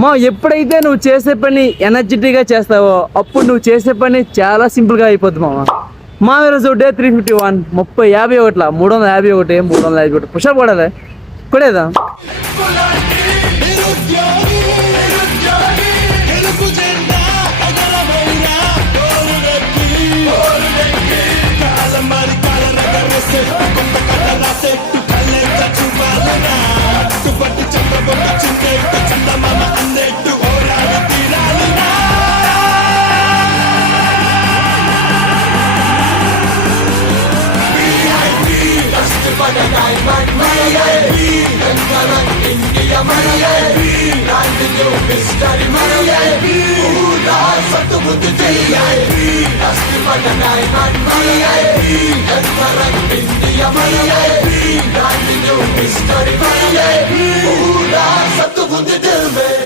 మా ఎప్పుడైతే నువ్వు చేసే పని ఎనర్జెటిక్గా చేస్తావో అప్పుడు నువ్వు చేసే పని చాలా సింపుల్గా అయిపోద్ది మామ. మా ఈరోజు డే 351 50 351 351 పుషప్ కొడాలి కొడేదా. History,